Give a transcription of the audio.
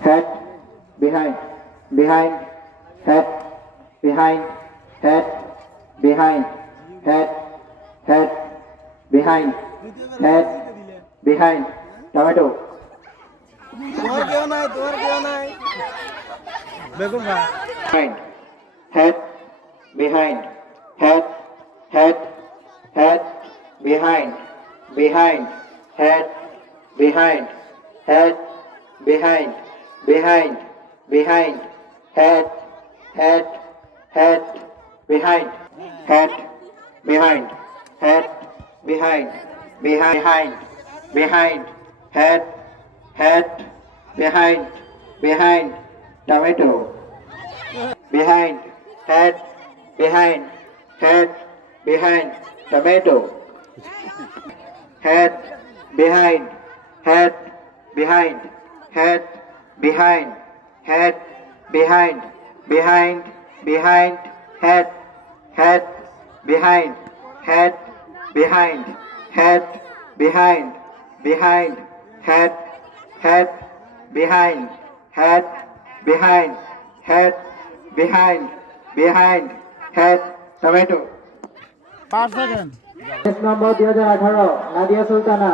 head, behind, behind, head, behind, head, behind, head, head, behind, head, behind, tomato, তোমার কেউ নাই তোমার কেউ নাই বেগুন ভাই behind, head, behind, head, head, head, behind, behind, head, behind, head, behind, behind, behind, head, head, head, behind, head, behind, head, behind, behind, behind, behind, head, head, behind, behind, tomato behind, head, behind, head, behind, tomato, head, behind, head, behind, head, behind, head, behind, behind, behind, head, head, behind, head, behind, head, behind, behind, head, head, behind, head, behind, head, behind, behind, head, tomato. পাঁচ second নম্বর দুই হাজার আঠারো নাদিয়া সুলতানা